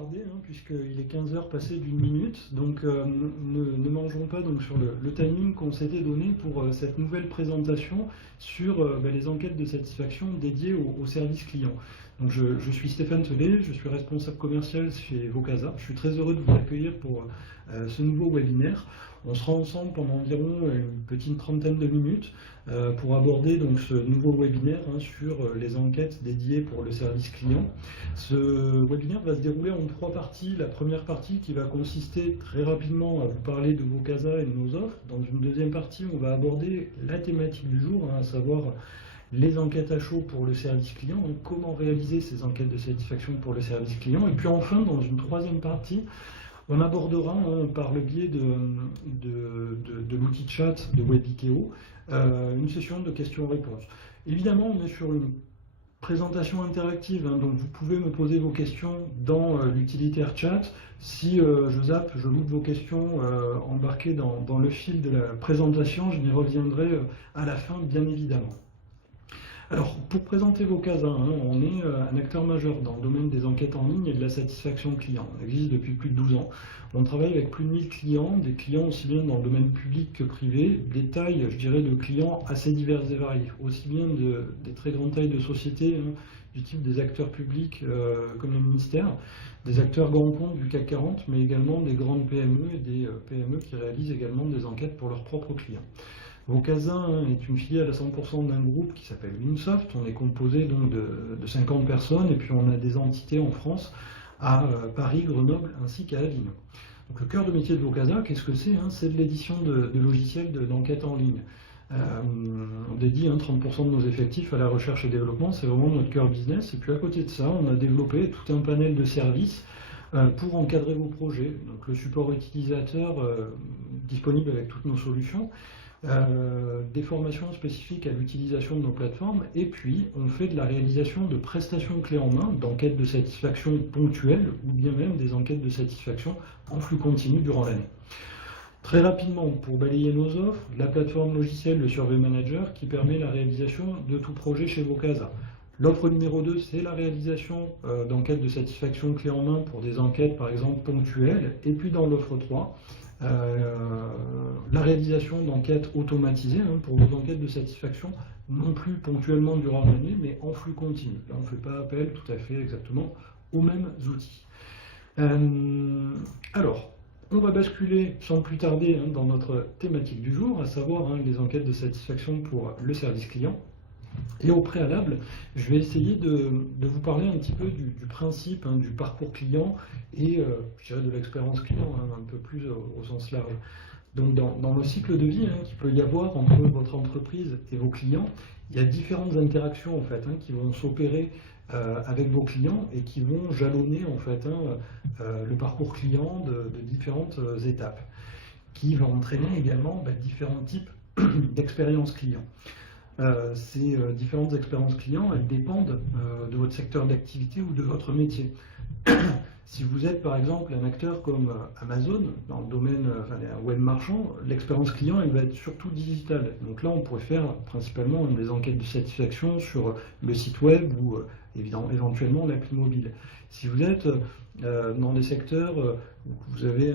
tarder, hein, puisqu'il est 15 heures passées d'une minute, donc ne mangeons pas donc, sur le timing qu'on s'était donné pour cette nouvelle présentation sur les enquêtes de satisfaction dédiées au service client. Donc je suis Stéphane Tellet, je suis responsable commercial chez Vocasa. Je suis très heureux de vous accueillir pour ce nouveau webinaire. On sera ensemble pendant environ une petite trentaine de minutes pour aborder donc ce nouveau webinaire sur les enquêtes dédiées pour le service client. Ce webinaire va se dérouler en 3 parties. La première partie qui va consister très rapidement à vous parler de Vocasa et de nos offres. Dans une deuxième partie, on va aborder la thématique du jour, à savoir les enquêtes à chaud pour le service client, comment réaliser ces enquêtes de satisfaction pour le service client. Et puis enfin, dans une troisième partie, on abordera par le biais de l'outil de chat de Webikeo une session de questions-réponses. Évidemment, on est sur une présentation interactive, donc vous pouvez me poser vos questions dans l'utilitaire chat. Si je zappe, je loupe vos questions embarquées dans le fil de la présentation, je n'y reviendrai à la fin, bien évidemment. Alors, pour présenter Vocasa, on est un acteur majeur dans le domaine des enquêtes en ligne et de la satisfaction client. On existe depuis plus de 12 ans. On travaille avec plus de 1000 clients, des clients aussi bien dans le domaine public que privé, des tailles, je dirais, de clients assez diverses et variées, aussi bien des très grandes tailles de sociétés, du type des acteurs publics comme les ministères, des acteurs grands comptes du CAC 40, mais également des grandes PME et des PME qui réalisent également des enquêtes pour leurs propres clients. Vocasa est une filiale à 100% d'un groupe qui s'appelle Winsoft. On est composé donc de 50 personnes et puis on a des entités en France à Paris, Grenoble ainsi qu'à Avignon. Donc le cœur de métier de Vocasa, qu'est-ce que c'est? C'est de l'édition de logiciels d'enquête en ligne. On dédie 30% de nos effectifs à la recherche et développement, c'est vraiment notre cœur business. Et puis à côté de ça, on a développé tout un panel de services pour encadrer vos projets. Donc le support utilisateur disponible avec toutes nos solutions. Des formations spécifiques à l'utilisation de nos plateformes, et puis on fait de la réalisation de prestations clés en main, d'enquêtes de satisfaction ponctuelles, ou bien même des enquêtes de satisfaction en flux continu durant l'année. Très rapidement, pour balayer nos offres, la plateforme logicielle, le Survey Manager, qui permet la réalisation de tout projet chez Vocasa. L'offre numéro 2, c'est la réalisation d'enquêtes de satisfaction clés en main pour des enquêtes, par exemple, ponctuelles, et puis dans l'offre 3, la réalisation d'enquêtes automatisées pour vos enquêtes de satisfaction, non plus ponctuellement durant l'année, mais en flux continu. Là, on ne fait pas appel tout à fait exactement aux mêmes outils. Alors, on va basculer sans plus tarder dans notre thématique du jour, à savoir les enquêtes de satisfaction pour le service client. Et au préalable, je vais essayer de vous parler un petit peu du principe, du parcours client et je dirais de l'expérience client, un peu plus au sens large. Donc dans le cycle de vie qu'il peut y avoir entre votre entreprise et vos clients, il y a différentes interactions en fait, qui vont s'opérer avec vos clients et qui vont jalonner en fait, le parcours client de différentes étapes, qui vont entraîner également différents types d'expériences clients. Ces différentes expériences clients, elles dépendent de votre secteur d'activité ou de votre métier. Si vous êtes par exemple un acteur comme Amazon, dans le domaine un web marchand, l'expérience client elle va être surtout digitale. Donc là on pourrait faire principalement des enquêtes de satisfaction sur le site web ou éventuellement l'appli mobile. Si vous êtes dans des secteurs où vous avez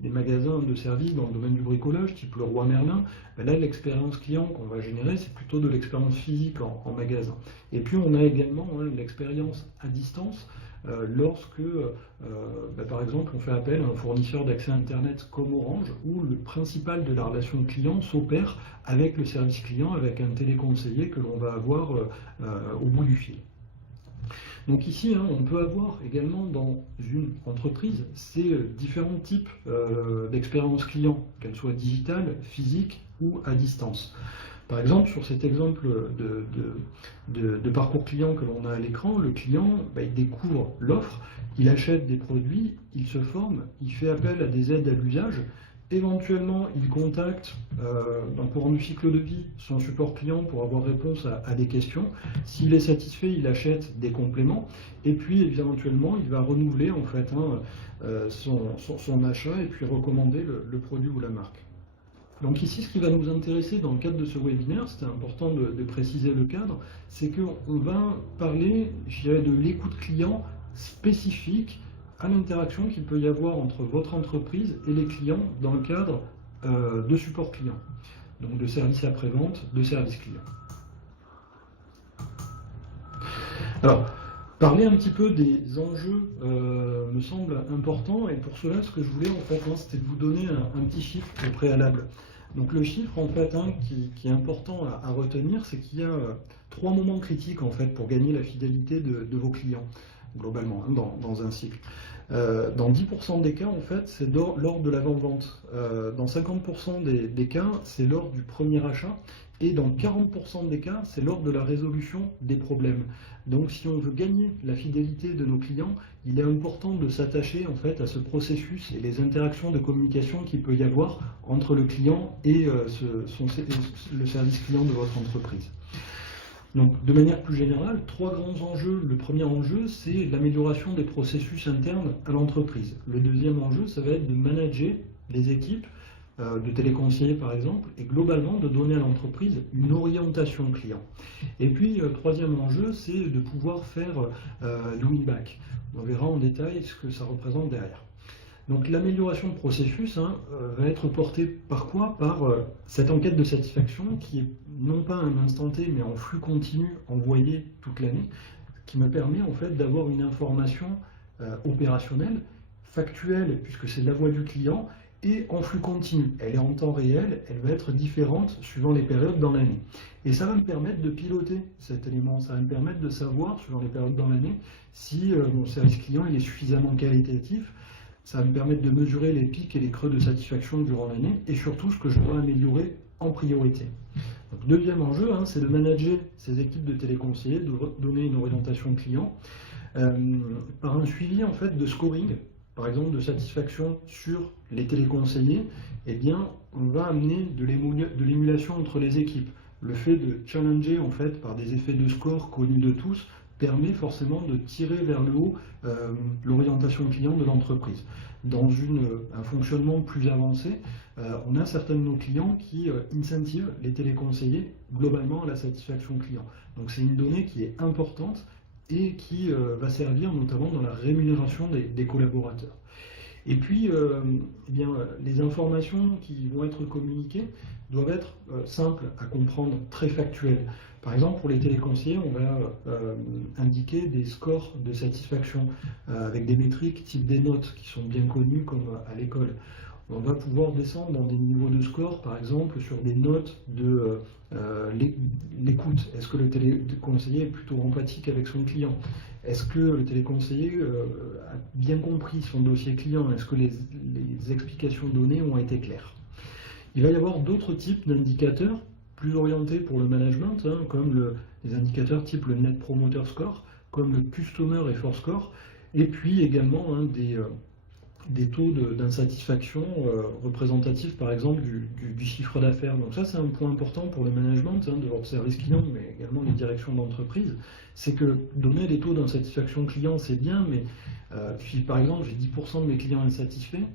des magasins de services dans le domaine du bricolage, type le Roi Merlin, là l'expérience client qu'on va générer, c'est plutôt de l'expérience physique en magasin. Et puis on a également l'expérience à distance lorsque, par exemple, on fait appel à un fournisseur d'accès Internet comme Orange, où le principal de la relation client s'opère avec le service client, avec un téléconseiller que l'on va avoir au bout du fil. Donc ici, on peut avoir également dans une entreprise ces différents types d'expérience client, qu'elles soient digitales, physiques ou à distance. Par exemple, sur cet exemple de parcours client que l'on a à l'écran, le client il découvre l'offre, il achète des produits, il se forme, il fait appel à des aides à l'usage. Éventuellement, il contacte, dans le courant du cycle de vie, son support client pour avoir réponse à des questions. S'il est satisfait, il achète des compléments. Et puis, éventuellement, il va renouveler en fait, son achat et puis recommander le produit ou la marque. Donc ici, ce qui va nous intéresser dans le cadre de ce webinaire, c'était important de préciser le cadre, c'est qu'on va parler, je dirais, de l'écoute client spécifique à l'interaction qu'il peut y avoir entre votre entreprise et les clients dans le cadre de support client, donc de service après-vente, de service client. Alors, parler un petit peu des enjeux me semble important, et pour cela, ce que je voulais en fait, c'était de vous donner un petit chiffre au préalable. Donc le chiffre en fait qui est important à retenir, c'est qu'il y a 3 moments critiques en fait pour gagner la fidélité de vos clients, globalement, dans un cycle. Dans 10% des cas, en fait, c'est lors de l'avant-vente. Dans 50% des cas, c'est lors du premier achat. Et dans 40% des cas, c'est lors de la résolution des problèmes. Donc si on veut gagner la fidélité de nos clients, il est important de s'attacher en fait à ce processus et les interactions de communication qu'il peut y avoir entre le client et le service client de votre entreprise. Donc, de manière plus générale, 3 grands enjeux. Le premier enjeu, c'est l'amélioration des processus internes à l'entreprise. Le deuxième enjeu, ça va être de manager les équipes de téléconseillers, par exemple, et globalement de donner à l'entreprise une orientation client. Et puis, troisième enjeu, c'est de pouvoir faire du win-back. On verra en détail ce que ça représente derrière. Donc l'amélioration de processus va être portée par quoi? Par cette enquête de satisfaction qui est non pas un instant T mais en flux continu envoyé toute l'année, qui me permet en fait d'avoir une information opérationnelle, factuelle puisque c'est la voix du client, et en flux continu. Elle est en temps réel, elle va être différente suivant les périodes dans l'année. Et ça va me permettre de piloter cet élément, ça va me permettre de savoir suivant les périodes dans l'année si mon service client il est suffisamment qualitatif. Ça va me permettre de mesurer les pics et les creux de satisfaction durant l'année et surtout ce que je dois améliorer en priorité. Donc, deuxième enjeu, c'est de manager ces équipes de téléconseillers, de donner une orientation client par un suivi en fait de scoring, par exemple de satisfaction sur les téléconseillers. Eh bien, on va amener de l'émulation entre les équipes. Le fait de challenger en fait par des effets de score connus de tous permet forcément de tirer vers le haut l'orientation client de l'entreprise. Dans un fonctionnement plus avancé, on a certains de nos clients qui incentivent les téléconseillers globalement à la satisfaction client. Donc c'est une donnée qui est importante et qui va servir notamment dans la rémunération des collaborateurs. Et puis, les informations qui vont être communiquées doivent être simples à comprendre, très factuelles. Par exemple, pour les téléconseillers, on va indiquer des scores de satisfaction avec des métriques type des notes qui sont bien connues comme à l'école. On va pouvoir descendre dans des niveaux de score, par exemple, sur des notes de l'écoute. Est-ce que le téléconseiller est plutôt empathique avec son client? Est-ce que le téléconseiller a bien compris son dossier client? Est-ce que les explications données ont été claires? Il va y avoir d'autres types d'indicateurs plus orientés pour le management, comme les indicateurs type le Net Promoter Score, comme le Customer Effort Score, et puis également des taux d'insatisfaction représentatifs, par exemple, du chiffre d'affaires. Donc ça, c'est un point important pour le management de votre service client, mais également les directions d'entreprise. C'est que donner des taux d'insatisfaction client, c'est bien, mais si par exemple j'ai 10% de mes clients insatisfaits,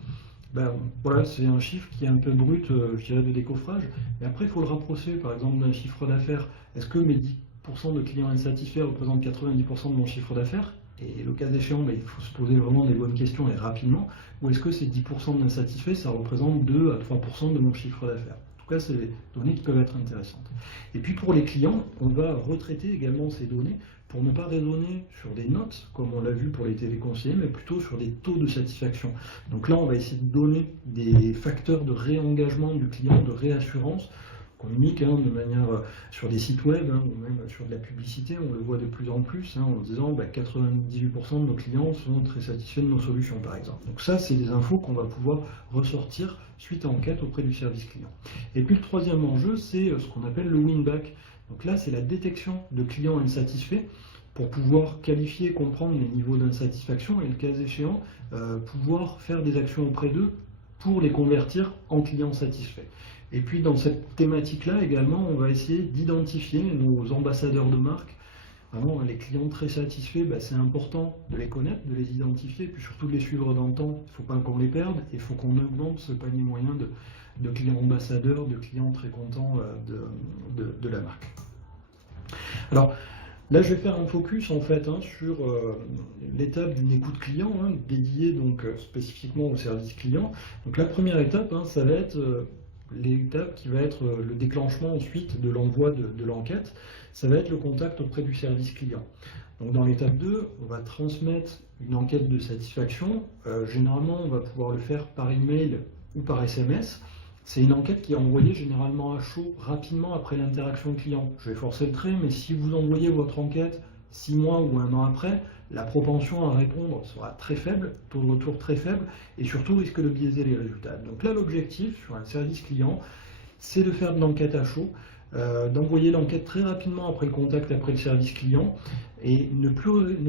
voilà, c'est un chiffre qui est un peu brut, je dirais, de décoffrage. Mais après, il faut le rapprocher, par exemple, d'un chiffre d'affaires. Est-ce que mes 10% de clients insatisfaits représentent 90% de mon chiffre d'affaires? Et le cas échéant, il faut se poser vraiment des bonnes questions et rapidement. Ou est-ce que ces 10% d'insatisfaits, ça représente 2 à 3% de mon chiffre d'affaires? En tout cas, c'est des données qui peuvent être intéressantes. Et puis pour les clients, on va retraiter également ces données pour ne pas raisonner sur des notes, comme on l'a vu pour les téléconseillers, mais plutôt sur des taux de satisfaction. Donc là, on va essayer de donner des facteurs de réengagement du client, de réassurance, communique de manière sur des sites web ou même sur de la publicité, on le voit de plus en plus en disant 98% de nos clients sont très satisfaits de nos solutions par exemple. Donc ça c'est des infos qu'on va pouvoir ressortir suite à enquête auprès du service client. Et puis le troisième enjeu c'est ce qu'on appelle le win-back. Donc là c'est la détection de clients insatisfaits pour pouvoir qualifier et comprendre les niveaux d'insatisfaction et le cas échéant pouvoir faire des actions auprès d'eux pour les convertir en clients satisfaits. Et puis dans cette thématique-là également, on va essayer d'identifier nos ambassadeurs de marque. Vraiment, les clients très satisfaits, c'est important de les connaître, de les identifier, puis surtout de les suivre dans le temps. Il ne faut pas qu'on les perde, et il faut qu'on augmente ce panier moyen de clients ambassadeurs, de clients très contents de la marque. Alors, Là, je vais faire un focus en fait sur l'étape d'une écoute client, dédiée donc spécifiquement au service client. Donc la première étape, ça va être l'étape qui va être le déclenchement ensuite de l'envoi de l'enquête. Ça va être le contact auprès du service client. Donc dans l'étape 2, on va transmettre une enquête de satisfaction. Généralement, on va pouvoir le faire par email ou par SMS. C'est une enquête qui est envoyée généralement à chaud rapidement après l'interaction client. Je vais forcer le trait, mais si vous envoyez votre enquête 6 mois ou 1 an après, la propension à répondre sera très faible, taux de retour très faible, et surtout risque de biaiser les résultats. Donc là, l'objectif sur un service client, c'est de faire de l'enquête à chaud, d'envoyer l'enquête très rapidement après le contact, après le service client, et ne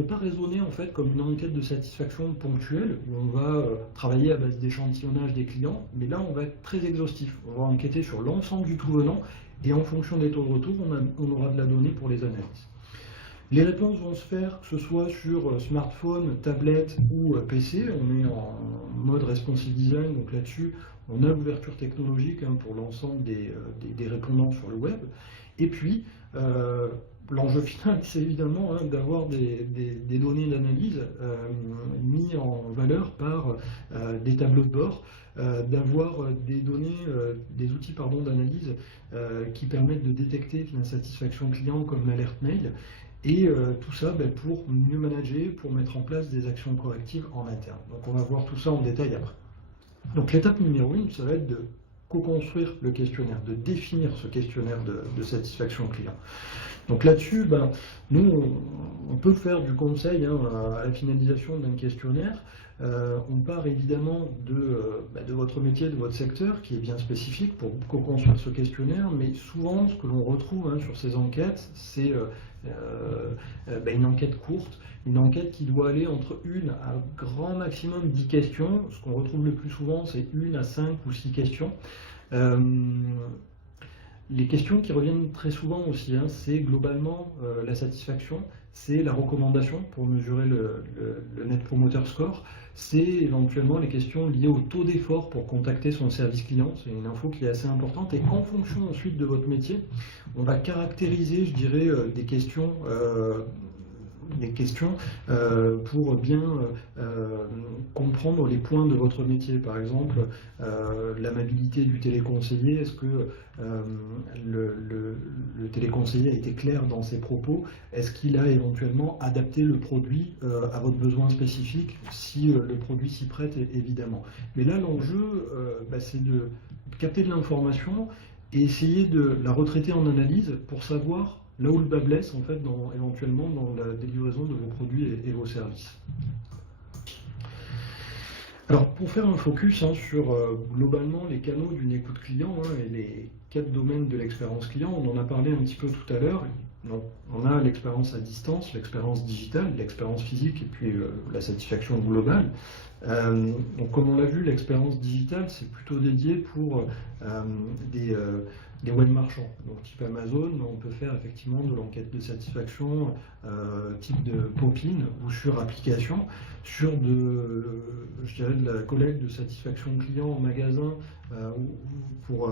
pas raisonner en fait comme une enquête de satisfaction ponctuelle où on va travailler à base d'échantillonnage des clients, mais là on va être très exhaustif. On va enquêter sur l'ensemble du tout venant et en fonction des taux de retour, on aura de la donnée pour les analyses. Les réponses vont se faire que ce soit sur smartphone, tablette ou PC. On est en mode responsive design, donc là-dessus, on a l'ouverture technologique pour l'ensemble des répondants sur le web. Et puis, l'enjeu final, c'est évidemment d'avoir des données d'analyse mises en valeur par des tableaux de bord, d'avoir des données, des outils d'analyse qui permettent de détecter l'insatisfaction client comme l'alerte mail. Et tout ça pour mieux manager, pour mettre en place des actions correctives en interne. Donc on va voir tout ça en détail après. Donc l'étape numéro 1, ça va être de co-construire le questionnaire, de définir ce questionnaire de satisfaction client. Donc là-dessus, nous, on peut faire du conseil à la finalisation d'un questionnaire. On part évidemment de votre métier, de votre secteur, qui est bien spécifique pour co-construire ce questionnaire, mais souvent, ce que l'on retrouve sur ces enquêtes, c'est une enquête courte, une enquête qui doit aller entre 1 à grand maximum 10 questions. Ce qu'on retrouve le plus souvent, c'est 1 à 5 ou 6 questions. Les questions qui reviennent très souvent aussi, c'est globalement la satisfaction, c'est la recommandation pour mesurer le Net Promoter Score, c'est éventuellement les questions liées au taux d'effort pour contacter son service client, c'est une info qui est assez importante, et en fonction ensuite de votre métier, on va caractériser, je dirais, des questions pour bien comprendre les points de votre métier. Par exemple, l'amabilité du téléconseiller, est-ce que le téléconseiller a été clair dans ses propos? Est-ce qu'il a éventuellement adapté le produit à votre besoin spécifique, si le produit s'y prête, évidemment. Mais là, l'enjeu, c'est de capter de l'information et essayer de la retraiter en analyse pour savoir là où le bas blesse, en fait, éventuellement dans la livraison de vos produits et vos services. Alors, pour faire un focus sur globalement les canaux d'une écoute client et les 4 domaines de l'expérience client, on en a parlé un petit peu tout à l'heure. On a l'expérience à distance, l'expérience digitale, l'expérience physique et puis la satisfaction globale. Donc, comme on l'a vu, l'expérience digitale, c'est plutôt dédié pour des web marchands. Donc type Amazon, on peut faire effectivement de l'enquête de satisfaction type de pop-in ou sur application, sur de la collecte de satisfaction client en magasin pour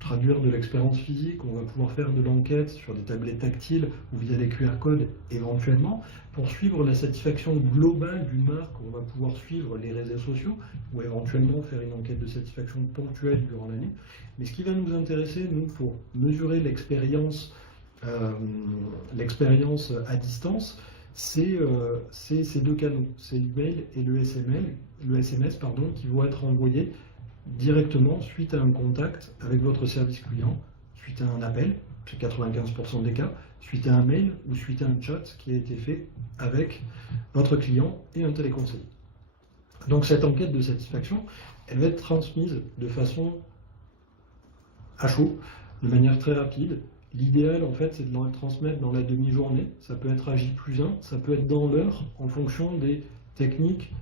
traduire de l'expérience physique. On va pouvoir faire de l'enquête sur des tablettes tactiles ou via des QR codes éventuellement. Pour suivre la satisfaction globale d'une marque, on va pouvoir suivre les réseaux sociaux ou éventuellement faire une enquête de satisfaction ponctuelle durant l'année. Mais ce qui va nous intéresser, nous, pour mesurer l'expérience à distance, c'est ces 2 canaux, c'est l'email et le SMS, qui vont être envoyés directement suite à un contact avec votre service client, suite à un appel, c'est 95% des cas, suite à un mail ou suite à un chat qui a été fait avec votre client et un téléconseiller. Donc cette enquête de satisfaction, elle va être transmise de façon à chaud, de manière très rapide. L'idéal, en fait, c'est de le transmettre dans la demi-journée. Ça peut être à J+1, ça peut être dans l'heure, en fonction des techniques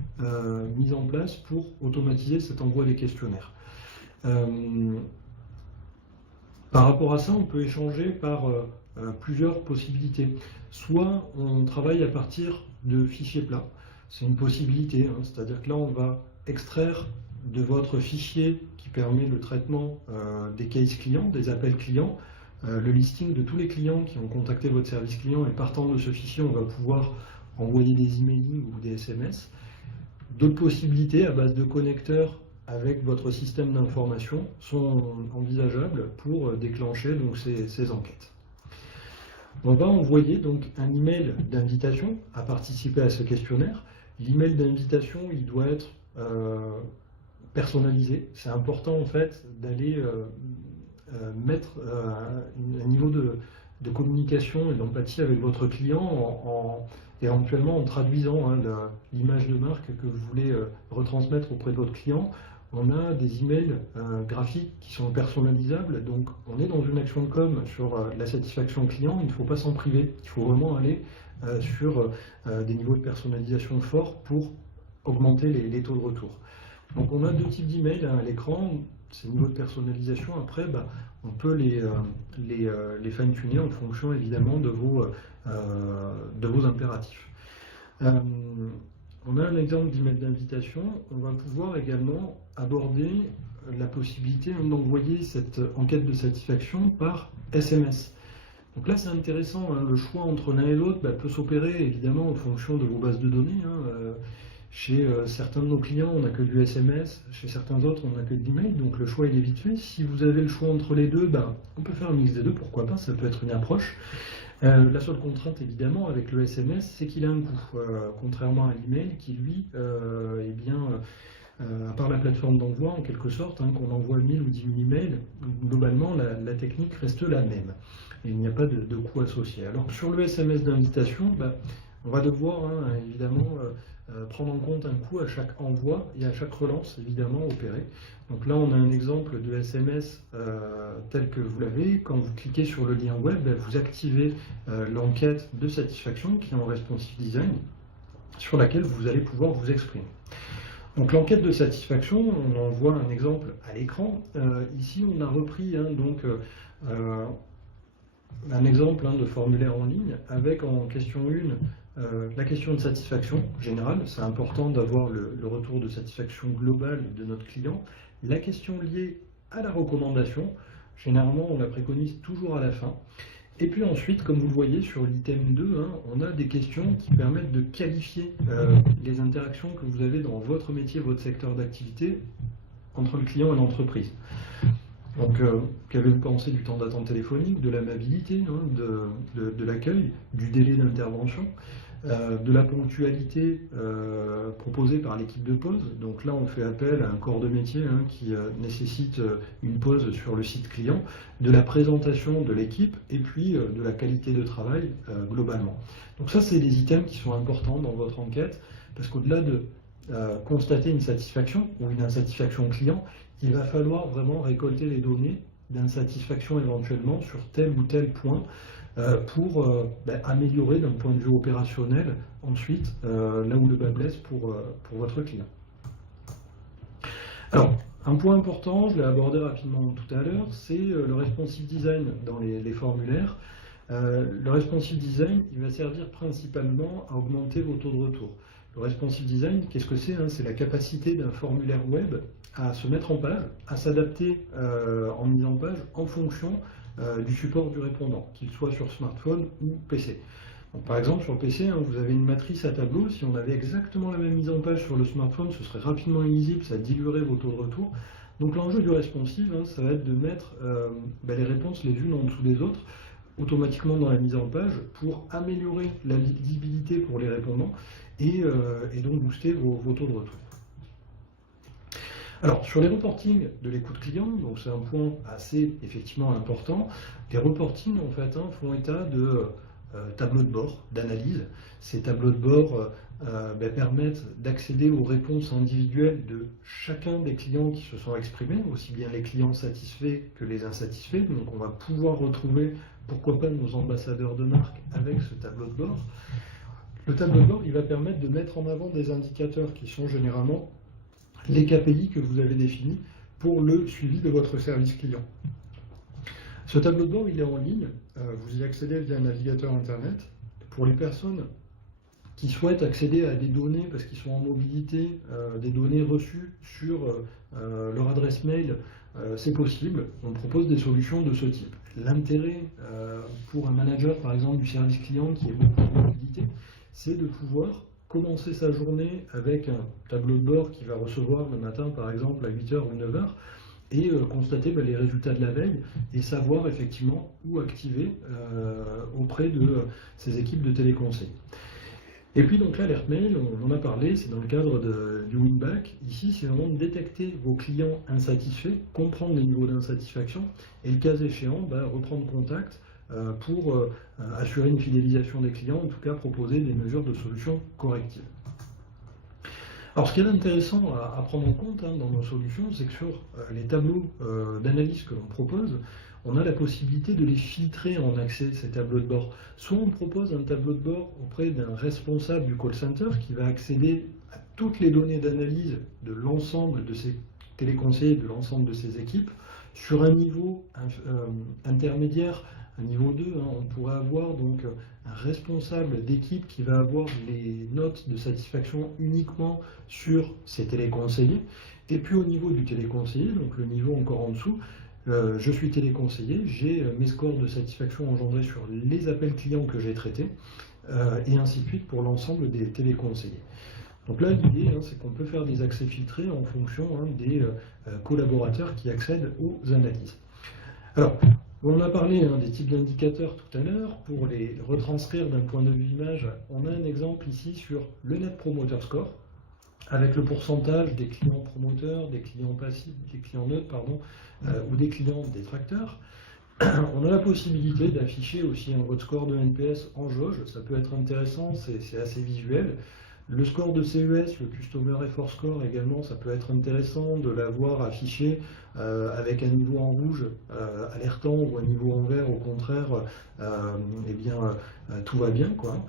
mises en place pour automatiser cet envoi des questionnaires. Par rapport à ça, on peut échanger par plusieurs possibilités. Soit on travaille à partir de fichiers plats. C'est une possibilité, c'est-à-dire que là, on va extraire de votre fichier qui permet le traitement des cases clients, des appels clients, le listing de tous les clients qui ont contacté votre service client, et partant de ce fichier, on va pouvoir envoyer des emailing ou des SMS. D'autres possibilités à base de connecteurs avec votre système d'information sont envisageables pour déclencher donc ces enquêtes. On va envoyer donc un email d'invitation à participer à ce questionnaire. L'email d'invitation, il doit être personnalisé. C'est important en fait d'aller mettre un niveau de communication et d'empathie avec votre client éventuellement en traduisant l'image de marque que vous voulez retransmettre auprès de votre client. On a des emails graphiques qui sont personnalisables, donc on est dans une action de com sur la satisfaction client, il ne faut pas s'en priver, il faut vraiment aller sur des niveaux de personnalisation forts pour augmenter les taux de retour. Donc on a deux types d'emails à l'écran, ces niveaux de personnalisation, après on peut les fine-tuner en fonction évidemment de vos impératifs. On a un exemple d'email d'invitation, on va pouvoir également aborder la possibilité d'envoyer cette enquête de satisfaction par SMS. Donc là c'est intéressant, le choix entre l'un et l'autre peut s'opérer évidemment en fonction de vos bases de données. Chez certains de nos clients, on n'a que du SMS, chez certains autres, on n'a que de l'email, donc le choix il est vite fait. Si vous avez le choix entre les deux, on peut faire un mix des deux, pourquoi pas, ça peut être une approche. La seule contrainte évidemment avec le SMS, c'est qu'il a un coût, contrairement à l'email qui lui, à part la plateforme d'envoi en quelque sorte, qu'on envoie 1000 ou 10 000 emails, globalement la technique reste la même. Et il n'y a pas de coût associé. Alors que sur le SMS d'invitation, on va devoir évidemment prendre en compte un coût à chaque envoi et à chaque relance évidemment opérée. Donc là on a un exemple de SMS tel que vous l'avez. Quand vous cliquez sur le lien web, vous activez l'enquête de satisfaction qui est en responsive design sur laquelle vous allez pouvoir vous exprimer. Donc l'enquête de satisfaction, on en voit un exemple à l'écran. Ici on a repris un exemple de formulaire en ligne avec en question 1 la question de satisfaction générale. C'est important d'avoir le retour de satisfaction global de notre client. La question liée à la recommandation, généralement on la préconise toujours à la fin. Et puis ensuite, comme vous le voyez sur l'item 2, on a des questions qui permettent de qualifier les interactions que vous avez dans votre métier, votre secteur d'activité entre le client et l'entreprise. Donc, qu'avez-vous pensé du temps d'attente téléphonique, de l'amabilité, de l'accueil, du délai d'intervention, de la ponctualité proposée par l'équipe de pause. Donc là, on fait appel à un corps de métier qui nécessite une pause sur le site client, de la présentation de l'équipe et puis de la qualité de travail globalement. Donc ça, c'est des items qui sont importants dans votre enquête parce qu'au-delà de constater une satisfaction ou une insatisfaction client, il va falloir vraiment récolter les données d'insatisfaction éventuellement sur tel ou tel point pour améliorer d'un point de vue opérationnel ensuite là où le bas blesse pour votre client. Alors, un point important, je l'ai abordé rapidement tout à l'heure, c'est le responsive design dans les formulaires. Le responsive design, il va servir principalement à augmenter vos taux de retour. Le responsive design, qu'est-ce que c'est? C'est la capacité d'un formulaire web à se mettre en page, à s'adapter en mise en page en fonction du support du répondant, qu'il soit sur smartphone ou PC. Donc, par exemple, sur PC, vous avez une matrice à tableau. Si on avait exactement la même mise en page sur le smartphone, ce serait rapidement illisible, ça diluerait vos taux de retour. Donc l'enjeu du responsive, ça va être de mettre les réponses les unes en dessous des autres, automatiquement dans la mise en page, pour améliorer la lisibilité pour les répondants et donc booster vos taux de retour. Alors, sur les reportings de l'écoute client, donc c'est un point assez effectivement important, les reportings en fait font état de tableaux de bord, d'analyse. Ces tableaux de bord permettent d'accéder aux réponses individuelles de chacun des clients qui se sont exprimés, aussi bien les clients satisfaits que les insatisfaits. Donc on va pouvoir retrouver, pourquoi pas, nos ambassadeurs de marque avec ce tableau de bord. Le tableau de bord, il va permettre de mettre en avant des indicateurs qui sont généralement les KPI que vous avez définis pour le suivi de votre service client. Ce tableau de bord, il est en ligne, vous y accédez via un navigateur internet. Pour les personnes qui souhaitent accéder à des données parce qu'ils sont en mobilité, des données reçues sur leur adresse mail c'est possible, on propose des solutions de ce type. L'intérêt pour un manager, par exemple, du service client qui est beaucoup de mobilité, c'est de pouvoir commencer sa journée avec un tableau de bord qui va recevoir le matin, par exemple, à 8h ou 9h, et constater les résultats de la veille et savoir effectivement où activer auprès de ces équipes de téléconseil. Et puis donc l'alerte mail, on en a parlé, c'est dans le cadre du win-back. Ici, c'est vraiment de détecter vos clients insatisfaits, comprendre les niveaux d'insatisfaction et le cas échéant, reprendre contact pour assurer une fidélisation des clients, en tout cas proposer des mesures de solutions correctives. Alors ce qui est intéressant à prendre en compte dans nos solutions, c'est que sur les tableaux d'analyse que l'on propose, on a la possibilité de les filtrer en accès, ces tableaux de bord. Soit on propose un tableau de bord auprès d'un responsable du call center qui va accéder à toutes les données d'analyse de l'ensemble de ces téléconseillers, de l'ensemble de ces équipes, sur un niveau intermédiaire, un niveau 2, on pourrait avoir donc un responsable d'équipe qui va avoir les notes de satisfaction uniquement sur ces téléconseillers. Et puis au niveau du téléconseiller, donc le niveau encore en dessous, je suis téléconseiller, j'ai mes scores de satisfaction engendrés sur les appels clients que j'ai traités, et ainsi de suite pour l'ensemble des téléconseillers. Donc là, l'idée, c'est qu'on peut faire des accès filtrés en fonction des collaborateurs qui accèdent aux analyses. Alors, on a parlé des types d'indicateurs tout à l'heure. Pour les retranscrire d'un point de vue image, on a un exemple ici sur le Net Promoter Score, avec le pourcentage des clients promoteurs, des clients passifs, des clients neutres, ou des clients détracteurs. On a la possibilité d'afficher aussi votre score de NPS en jauge, ça peut être intéressant, c'est assez visuel. Le score de CES, le Customer Effort Score également, ça peut être intéressant de l'avoir affiché avec un niveau en rouge alertant ou un niveau en vert au contraire, tout va bien, quoi.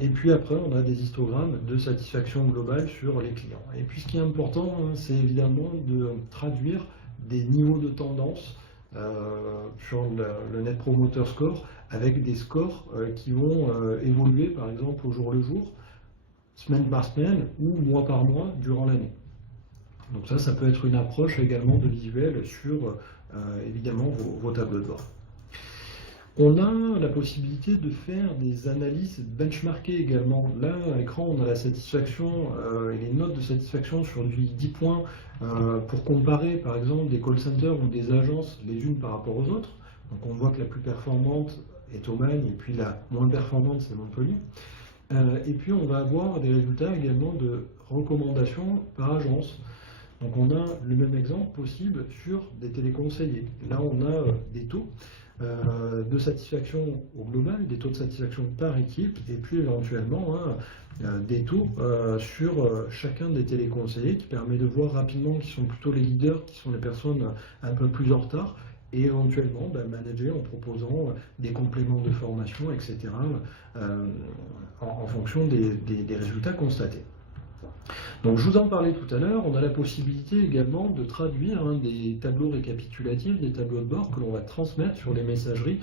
Et puis après, on a des histogrammes de satisfaction globale sur les clients. Et puis ce qui est important, c'est évidemment de traduire des niveaux de tendance sur le Net Promoter Score avec des scores qui vont évoluer par exemple au jour le jour, semaine par semaine ou mois par mois durant l'année. Donc ça peut être une approche également de visuel sur évidemment vos tableaux de bord. On a la possibilité de faire des analyses benchmarkées également. Là, à l'écran, on a la satisfaction et les notes de satisfaction sur du 10 points pour comparer, par exemple, des call centers ou des agences les unes par rapport aux autres. Donc on voit que la plus performante est Aubagne et puis la moins performante, c'est Montpellier. Et puis on va avoir des résultats également de recommandations par agence. Donc on a le même exemple possible sur des téléconseillers. Là, on a des taux de satisfaction au global, des taux de satisfaction par équipe, et puis éventuellement des taux sur chacun des téléconseillers qui permet de voir rapidement qui sont plutôt les leaders, qui sont les personnes un peu plus en retard, et éventuellement manager en proposant des compléments de formation, etc., en fonction des résultats constatés. Donc je vous en parlais tout à l'heure, on a la possibilité également de traduire des tableaux récapitulatifs, des tableaux de bord que l'on va transmettre sur les messageries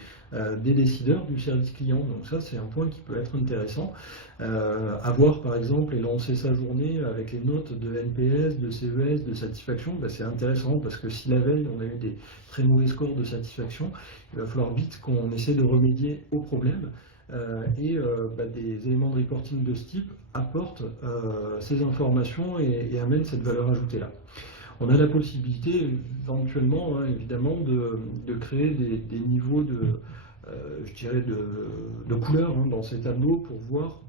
des décideurs du service client. Donc ça c'est un point qui peut être intéressant. Avoir par exemple et lancer sa journée avec les notes de NPS, de CES, de satisfaction, c'est intéressant parce que si la veille on a eu des très mauvais scores de satisfaction, il va falloir vite qu'on essaie de remédier au problème. Des éléments de reporting de ce type apportent ces informations et amènent cette valeur ajoutée là. On a la possibilité éventuellement évidemment de créer des niveaux de couleurs dans ces tableaux pour voir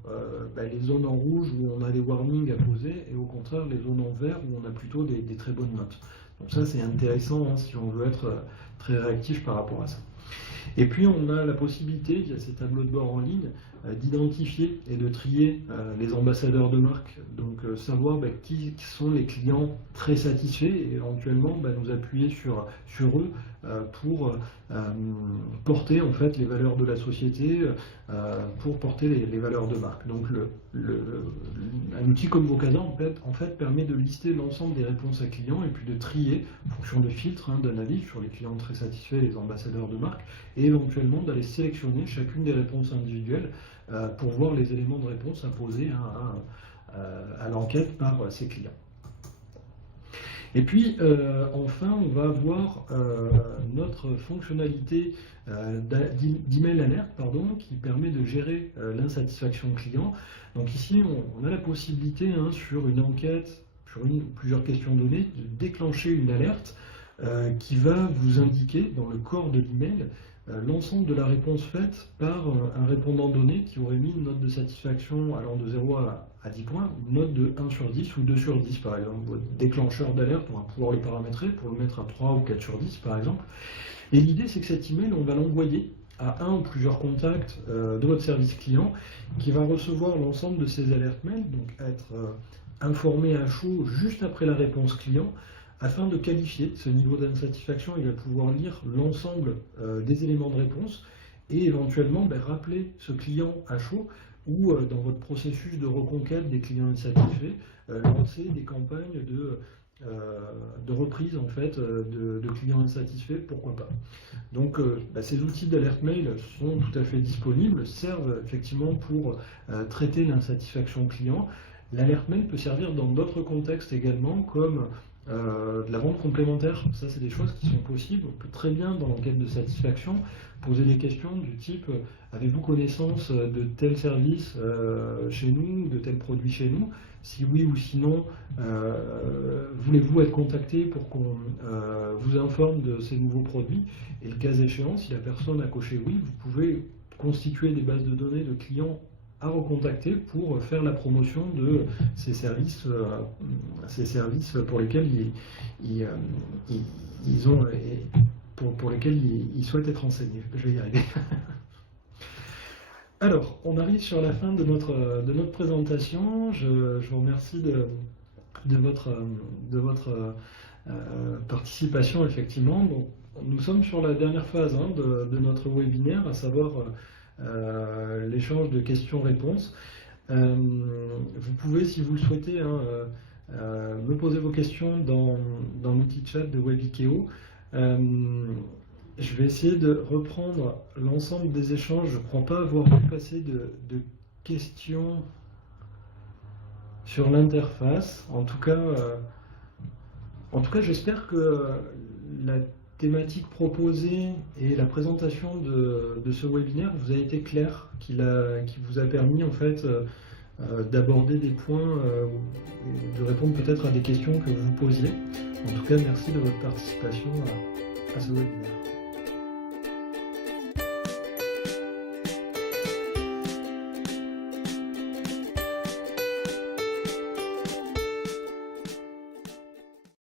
les zones en rouge où on a des warnings à poser et au contraire les zones en vert où on a plutôt des très bonnes notes. Donc ça c'est intéressant si on veut être très réactif par rapport à ça. Et puis on a la possibilité, via ces tableaux de bord en ligne, d'identifier et de trier les ambassadeurs de marque, donc savoir qui sont les clients très satisfaits et éventuellement nous appuyer sur eux pour porter en fait les valeurs de la société, pour porter les valeurs de marque. Donc un outil comme Vocasa en fait permet de lister l'ensemble des réponses à clients et puis de trier en fonction de filtres d'analyse sur les clients très satisfaits, les ambassadeurs de marque, et éventuellement d'aller sélectionner chacune des réponses individuelles pour voir les éléments de réponse à poser à l'enquête par ces clients. Et puis, enfin, on va avoir notre fonctionnalité d'email alert, pardon, qui permet de gérer l'insatisfaction client. Donc ici, on a la possibilité, hein, sur une enquête, sur plusieurs questions données, de déclencher une alerte qui va vous indiquer dans le corps de l'email l'ensemble de la réponse faite par un répondant donné qui aurait mis une note de satisfaction allant de 0 à 10 points, une note de 1 sur 10 ou 2 sur 10 par exemple. Votre déclencheur d'alerte, on va pouvoir le paramétrer pour le mettre à 3 ou 4 sur 10 par exemple. Et l'idée, c'est que cet email, on va l'envoyer à un ou plusieurs contacts de votre service client qui va recevoir l'ensemble de ces alertes mail, donc être informé à chaud juste après la réponse client. Afin de qualifier ce niveau d'insatisfaction, il va pouvoir lire l'ensemble des éléments de réponse et éventuellement rappeler ce client à chaud ou dans votre processus de reconquête des clients insatisfaits, lancer des campagnes de reprise en fait, de clients insatisfaits, pourquoi pas. Donc ces outils d'alerte mail sont tout à fait disponibles, servent effectivement pour traiter l'insatisfaction client. L'alerte mail peut servir dans d'autres contextes également, comme de la vente complémentaire. Ça, c'est des choses qui sont possibles. On peut très bien, dans l'enquête de satisfaction, poser des questions du type avez-vous connaissance de tel service chez nous, de tel produit chez nous? Si oui ou sinon, voulez-vous être contacté pour qu'on vous informe de ces nouveaux produits? Et le cas échéant, si la personne a coché oui, vous pouvez constituer des bases de données de clients à recontacter pour faire la promotion de ces services pour lesquels pour lesquels ils souhaitent être renseignés. Je vais y arriver. Alors, on arrive sur la fin de notre présentation. Je vous remercie de votre participation, effectivement. Donc, nous sommes sur la dernière phase, hein, de notre webinaire, à savoir l'échange de questions-réponses. Vous pouvez, si vous le souhaitez, hein, me poser vos questions dans l'outil chat de Webikeo. Je vais essayer de reprendre l'ensemble des échanges. Je ne crois pas avoir vu passer de questions sur l'interface. En tout cas, j'espère que la thématique proposée et la présentation de ce webinaire vous a été claire, qui vous a permis en fait d'aborder des points, de répondre peut-être à des questions que vous posiez. En tout cas, merci de votre participation à ce webinaire.